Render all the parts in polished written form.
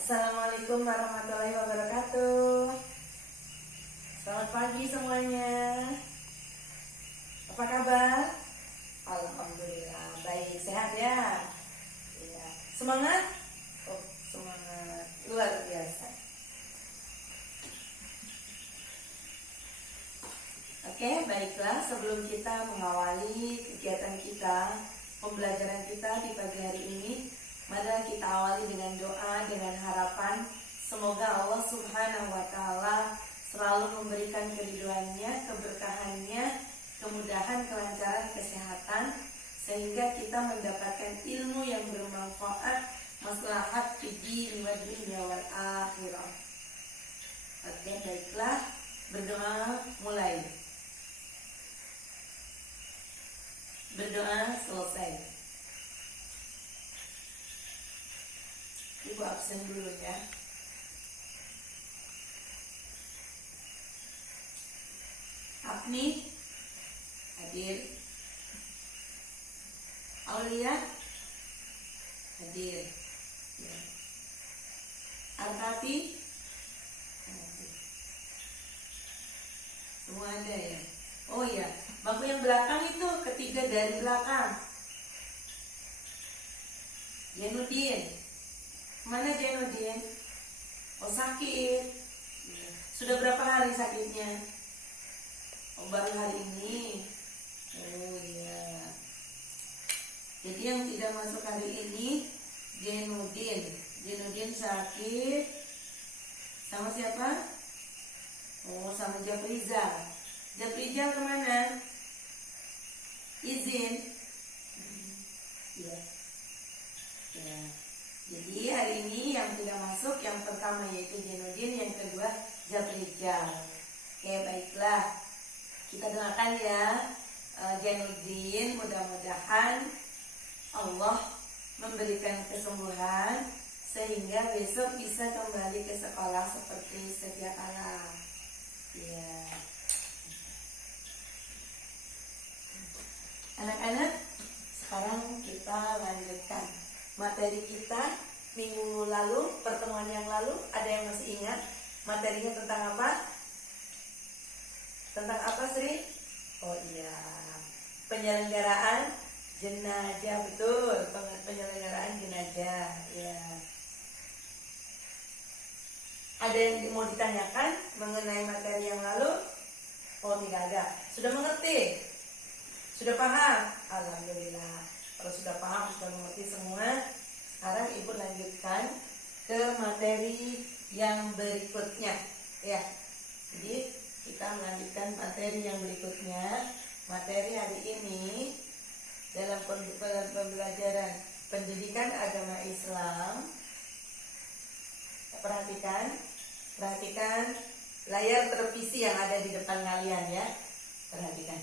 Assalamualaikum warahmatullahi wabarakatuh. Selamat pagi semuanya. Apa kabar? Alhamdulillah baik, sehat ya. Iya. Semangat? Oh, semangat luar biasa. Oke, baiklah. Sebelum kita mengawali kegiatan kita, pembelajaran kita di pagi hari ini, mari kita awali dengan doa, dengan harapan semoga Allah Subhanahu wa Ta'ala selalu memberikan keridhoannya, keberkahannya, kemudahan, kelancaran, kesehatan, sehingga kita mendapatkan ilmu yang bermanfaat, maslahat fid din wa dunya wal akhirah. Oke, baiklah, berdoa mulai. Berdoa selesai. Ibu absen dulu ya. Apni hadir. Aulia hadir. Ya. Artati hadir. Semua ada ya. Oh ya, bangku yang belakang itu ketiga dari belakang. Jenudin. Mana Jenudin? Oh, sakit. Sudah berapa hari sakitnya? Oh, baru hari ini. Oh iya. Jadi yang tidak masuk hari ini Jenudin. Jenudin sakit. Sama siapa? Oh, sama Japrizal. Japrizal kemana? Izin. Ya. Ya. Jadi hari ini yang tidak masuk, yang pertama yaitu Jenudin, yang kedua Japrizal. Oke, baiklah. Kita doakan ya Jenudin, mudah-mudahan Allah memberikan kesembuhan sehingga besok bisa kembali ke sekolah seperti sedia kala. Ya. Anak-anak, sekarang kita lanjutkan materi kita minggu lalu, pertemuan yang lalu. Ada yang masih ingat materinya tentang apa? Tentang apa, Sri? Oh iya, penyelenggaraan jenazah, betul. Penyelenggaraan jenazah, ya. Ada yang mau ditanyakan mengenai materi yang lalu? Oh, tidak ada. Sudah mengerti? Sudah paham? Alhamdulillah. Kalau sudah paham, sudah mengerti semua, sekarang Ibu lanjutkan ke materi yang berikutnya. Ya, jadi kita melanjutkan materi yang berikutnya. Materi hari ini dalam pembelajaran pendidikan agama Islam. Perhatikan layar televisi yang ada di depan kalian ya. Perhatikan.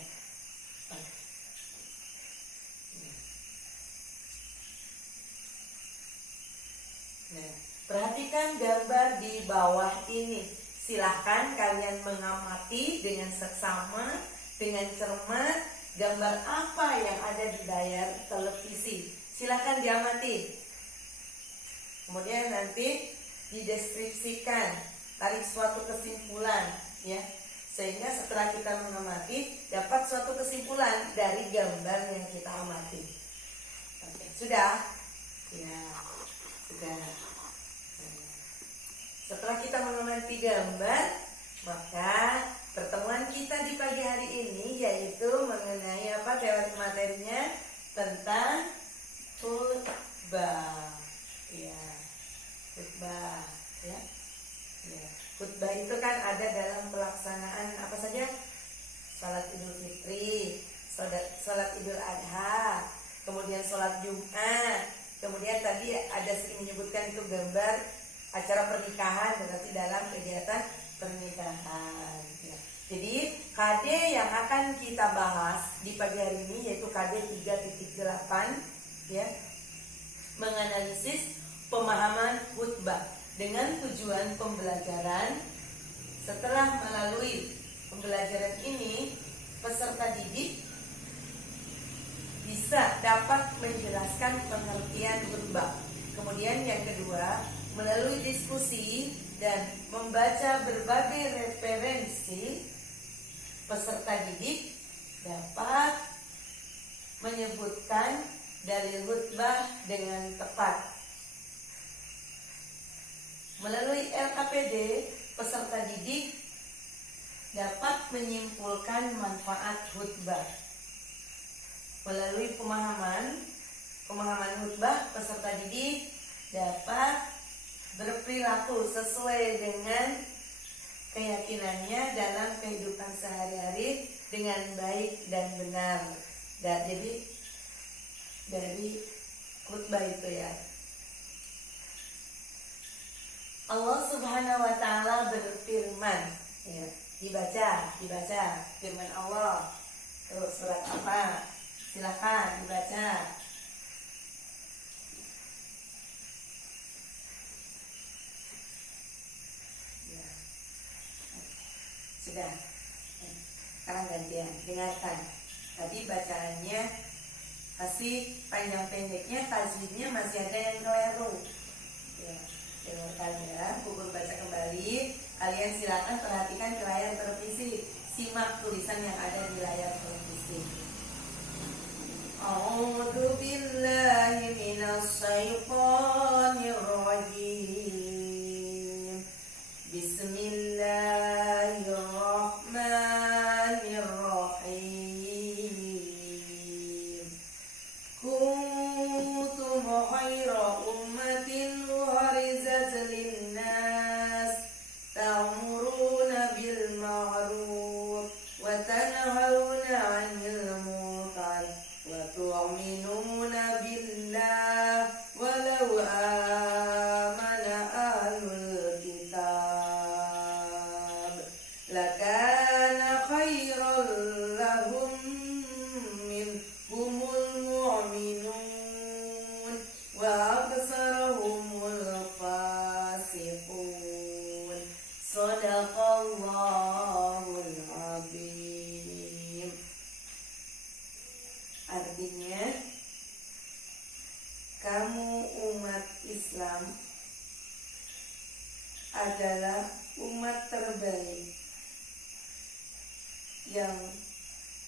Nah, perhatikan gambar di bawah ini. Silahkan kalian mengamati dengan seksama, dengan cermat, gambar apa yang ada di layar televisi. Silahkan diamati. Kemudian nanti dideskripsikan, tarik suatu kesimpulan, ya. Sehingga setelah kita mengamati, dapat suatu kesimpulan dari gambar yang kita amati. Oke, sudah? Ya. Sudah. Setelah kita mengamati gambar, maka pertemuan kita di pagi hari ini yaitu mengenai apa teori materinya tentang khutbah. Ya, khutbah. Ya. Ya. Khutbah itu kan ada dalam pelaksanaan apa saja? Salat Idul Fitri, salat Idul Adha, kemudian salat Jumat. Kemudian tadi ada sering menyebutkan itu gambar acara pernikahan, berarti dalam kegiatan pernikahan. Ya. Jadi KD yang akan kita bahas di pagi hari ini yaitu KD 3.8, ya, menganalisis pemahaman khutbah dengan tujuan pembelajaran. Setelah melalui pembelajaran ini, peserta didik bisa dapat menjelaskan pengertian khutbah. Kemudian yang kedua, melalui diskusi dan membaca berbagai referensi, peserta didik dapat menyebutkan dalil khutbah dengan tepat. Melalui LKPD, peserta didik dapat menyimpulkan manfaat khutbah. Melalui pemahaman khutbah, peserta didik dapat berperilaku sesuai dengan keyakinannya dalam kehidupan sehari-hari dengan baik dan benar. Jadi dari khutbah itu ya, Allah Subhanahu wa Ta'ala berfirman, ya, dibaca firman Allah. Terus surat apa? Silakan dibaca. Ya. Sudah. Sekarang gantian, dengarkan. Tadi bacaannya masih panjang pendeknya, tajwidnya masih ada yang keliru. Ya, dengarkan ya, Google baca kembali. Kalian silakan perhatikan ke layar televisi, simak tulisan yang ada di layar televisi. A'udzu billahi minasy syaithanir rajim. Bismillahirrahmanirrahim. Kuntum khayra ummatin ukhrijat lin-nas ta'muruna bil ma'ruf wa tanhauna 'anil munkar wa tu'minuna billah walau amana ahlul kitab lakana khairan lahum minhumul mu'minun wa aksarahumul fasiqun. Shadaqallahul azim. Artinya, kamu umat Islam adalah umat terbaik yang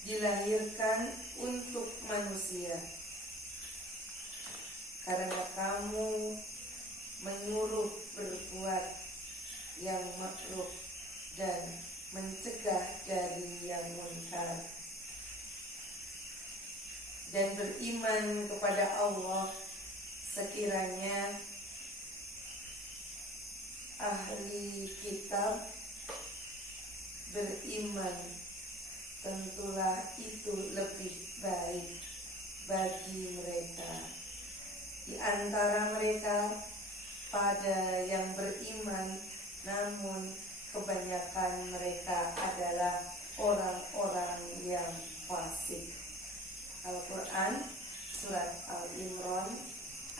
dilahirkan untuk manusia, karena kamu menyuruh berbuat yang makruf dan mencegah dari yang munkar, dan beriman kepada Allah. Sekiranya ahli kitab beriman, tentulah itu lebih baik bagi mereka di antara mereka pada yang beriman, namun kebanyakan mereka adalah orang-orang yang fasik. Al-Quran surat Al-Imran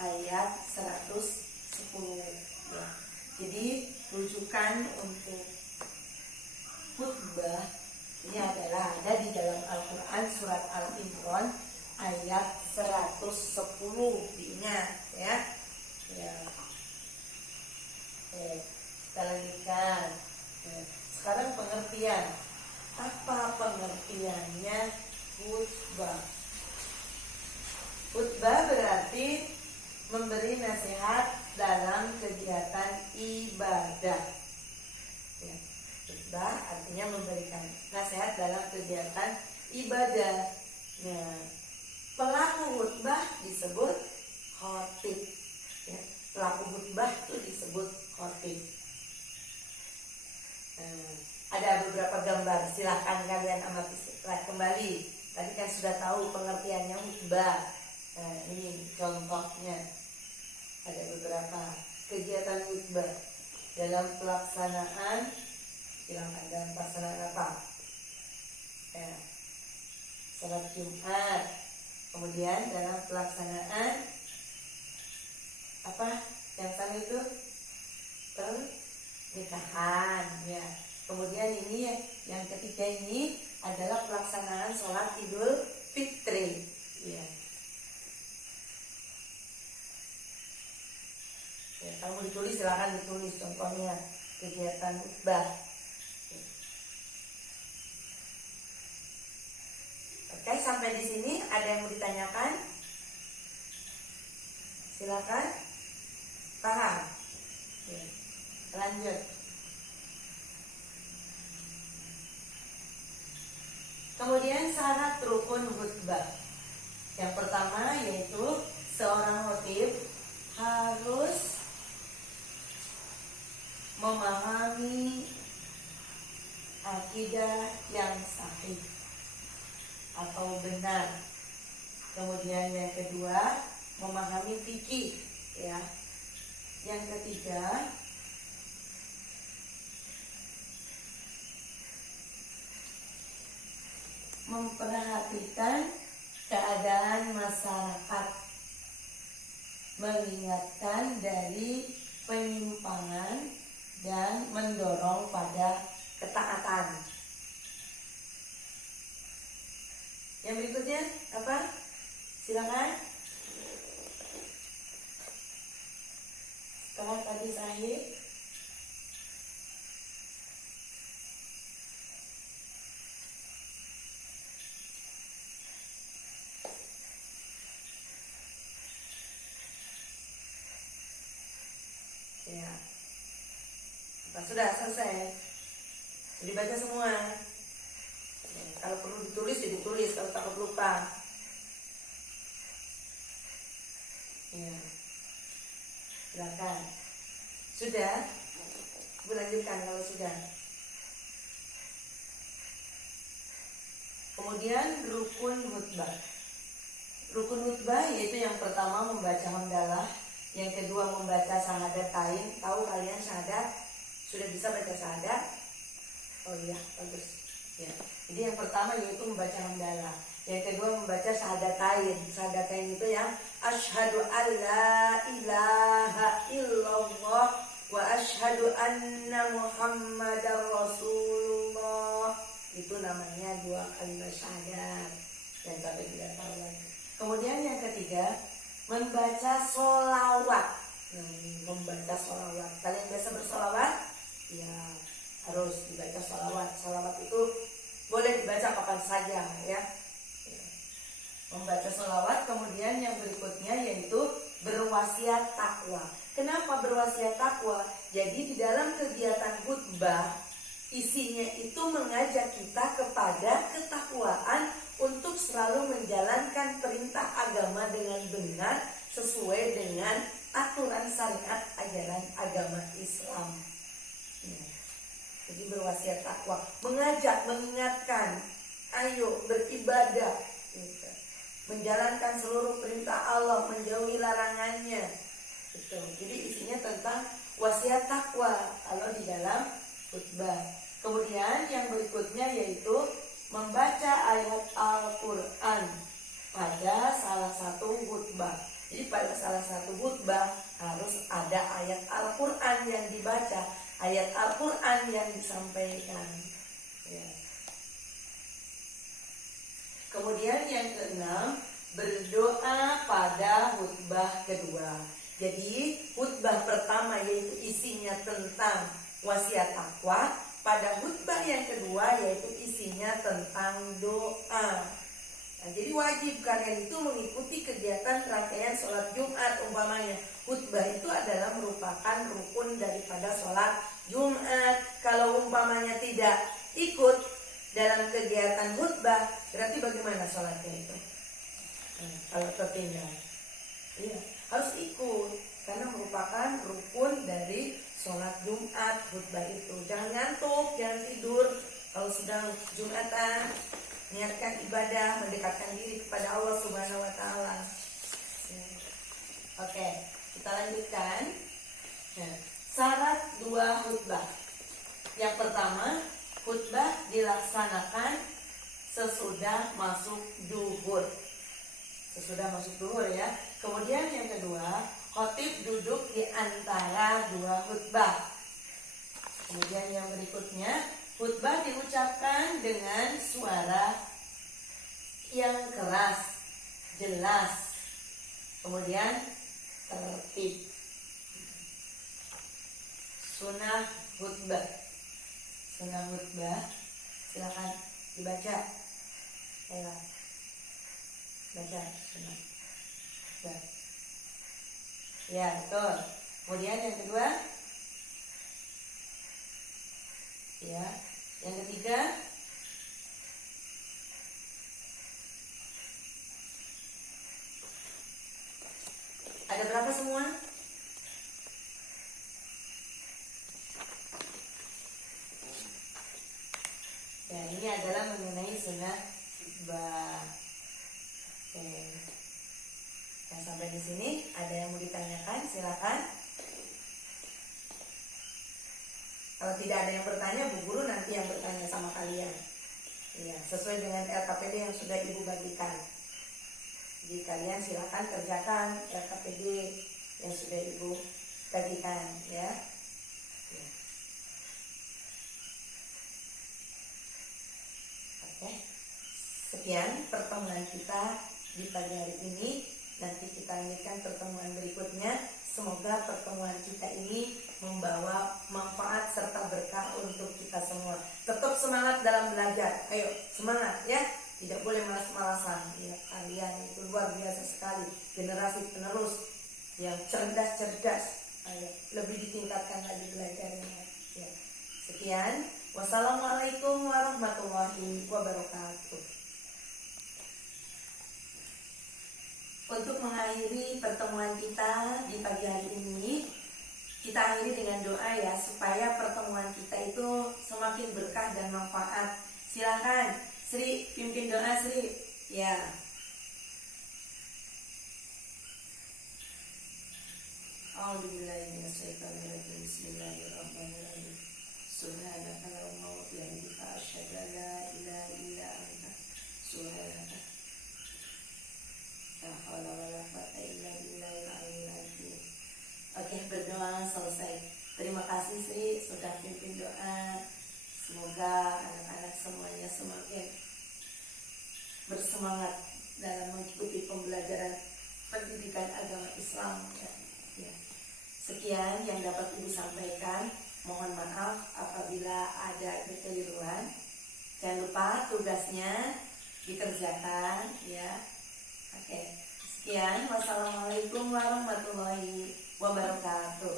ayat 110. Ya. Jadi rujukan untuk khutbah ini adalah ada di dalam Al-Quran surat Al-Imran ayat 110. Diingat ya. Ya. Kita lanjutkan. Sekarang pengertian. Apa pengertiannya khutbah? Khutbah berarti memberi nasihat dalam kegiatan ibadah. Ya, khutbah artinya memberikan nasihat dalam kegiatan ibadah. Ya, pelaku khutbah disebut khatib. Ya, pelaku khutbah itu disebut khatib. Ada beberapa gambar, silahkan kalian amati kembali. Tadi kan sudah tahu pengertiannya khutbah. Nah, ini contohnya. Ada beberapa kegiatan khutbah dalam pelaksanaan. Silahkan dalam pelaksanaan apa? Ya, salat Jumat. Kemudian dalam pelaksanaan apa yang sama itu? Pernikahan. Ya. Kemudian ini yang ketiga ini adalah pelaksanaan sholat Idul Fitri. Ya. Ya, kalau mau ditulis silakan ditulis contohnya kegiatan khutbah. Oke, sampai di sini ada yang mau ditanyakan? Silakan. Paham? Oke, lanjut. Kemudian syarat rukun khutbah. Yang pertama yaitu seorang khatib harus memahami akidah yang sahih atau benar. Kemudian yang kedua, memahami fikih, ya. Yang ketiga, memperhatikan keadaan masyarakat, mengingatkan dari penyimpangan dan mendorong pada ketaatan. Yang berikutnya apa? Silakan. Setelah tadi sahih, ya. Nah, sudah selesai. Dibaca semua. Ya, kalau perlu ditulis, ya ditulis. Kalau takut lupa. Ya. Silakan. Sudah? Ibu lanjutkan kalau sudah. Kemudian rukun khutbah. Rukun khutbah yaitu yang pertama membaca hamdalah, yang kedua membaca syahadatain. Tahu kalian syahadat? Sudah bisa baca syahadat? Oh iya, bagus. Ya. Jadi yang pertama yaitu membaca hamdalah, yang kedua membaca syahadatain. Syahadatain itu yang asyhadu alla ilaha illallah wa asyhadu anna muhammadar rasulullah. Itu namanya dua kalimat syahadat. Dan sampai tidak tahu lagi. Kemudian yang ketiga, membaca sholawat. Membaca sholawat. Kalian biasa bersolawat? Ya, harus dibaca sholawat. Sholawat itu boleh dibaca kapan saja, ya. Membaca sholawat. Kemudian yang berikutnya yaitu berwasiat takwa. Kenapa berwasiat takwa? Jadi di dalam kegiatan khutbah, isinya itu mengajak kita kepada ketakwaan untuk selalu menjalankan perintah agama dengan benar sesuai dengan aturan syariat ajaran agama Islam. Ya. Jadi berwasiat takwa, mengajak, mengingatkan, ayo beribadah, gitu. Menjalankan seluruh perintah Allah, menjauhi larangannya. Gitu. Jadi isinya tentang wasiat takwa kalau di dalam khutbah. Kemudian yang berikutnya yaitu membaca ayat Al-Quran pada salah satu khutbah. Jadi pada salah satu khutbah harus ada ayat Al-Quran yang dibaca, ayat Al-Quran yang disampaikan. Ya. Kemudian yang keenam, berdoa pada khutbah kedua. Jadi khutbah pertama yaitu isinya tentang wasiat takwa. Pada khutbah yang kedua yaitu isinya tentang doa. Nah, jadi wajib kalian itu mengikuti kegiatan rangkaian sholat Jumat umpamanya. Khutbah itu adalah merupakan rukun daripada sholat Jumat. Kalau umpamanya tidak ikut dalam kegiatan khutbah, berarti bagaimana sholatnya itu? Kalau tertinggal, iya, harus ikut karena merupakan rukun dari sholat Jumat. Khutbah itu jangan ngantuk, jangan tidur. Kalau sedang Jumatan, niatkan ibadah, mendekatkan diri kepada Allah Subhanahu wa Ta'ala. Oke, kita lanjutkan. Syarat dua khutbah. Yang pertama, khutbah dilaksanakan sesudah masuk duhur. Sesudah masuk duhur, ya. Kemudian yang kedua, khatib duduk di antara dua khutbah. Kemudian yang berikutnya, khutbah diucapkan dengan suara yang keras, jelas. Kemudian tertib. Sunnah khutbah. Sunnah khutbah. Silakan dibaca. Ayo. Baca sunnah khutbah. Ya, betul. Kemudian yang kedua. Ya. Yang ketiga. Ada berapa semua? Ya, ini adalah mengenai sunnah khutbah. Oke. Nah, sampai di sini ada yang mau ditanyakan, silakan. Kalau tidak ada yang bertanya, Bu Guru nanti yang bertanya sama kalian. Ya, sesuai dengan LKPD yang sudah Ibu bagikan. Jadi kalian silakan kerjakan LKPD yang sudah Ibu bagikan, ya. Ya. Oke. Sekian pertemuan kita di pagi hari ini. Nanti kita lanjutkan pertemuan berikutnya. Semoga pertemuan kita ini membawa manfaat serta berkah untuk kita semua. Tetap semangat dalam belajar. Ayo, semangat ya. Tidak boleh malas-malasan. Ya, kalian itu luar biasa sekali. Generasi penerus yang cerdas-cerdas. Ayo, lebih ditingkatkan lagi belajarnya. Ya. Sekian. Wassalamualaikum warahmatullahi wabarakatuh. Untuk mengakhiri pertemuan kita di pagi hari ini, kita akhiri dengan doa ya, supaya pertemuan kita itu semakin berkah dan manfaat. Silakan Sri pimpin doa, Sri. Ya. A'udzubillahiminasyaitonirrajim. Bismillahirrahmanirrahim. Subhanaka Allahumma wa bihamdika asyhadu an la ilaha illa anta. Subhanaka. La haula wala quwwata illa billahil aliyyil azim. Oke, berdoa selesai. Terima kasih Sri sudah pimpin doa. Semoga anak-anak semuanya semakin bersemangat dalam mengikuti pembelajaran pendidikan agama Islam. Ya. Sekian yang dapat Ibu sampaikan. Mohon maaf apabila ada kekeliruan. Jangan lupa tugasnya dikerjakan ya. Oke. Sekian. Wassalamualaikum warahmatullahi wabarakatuh.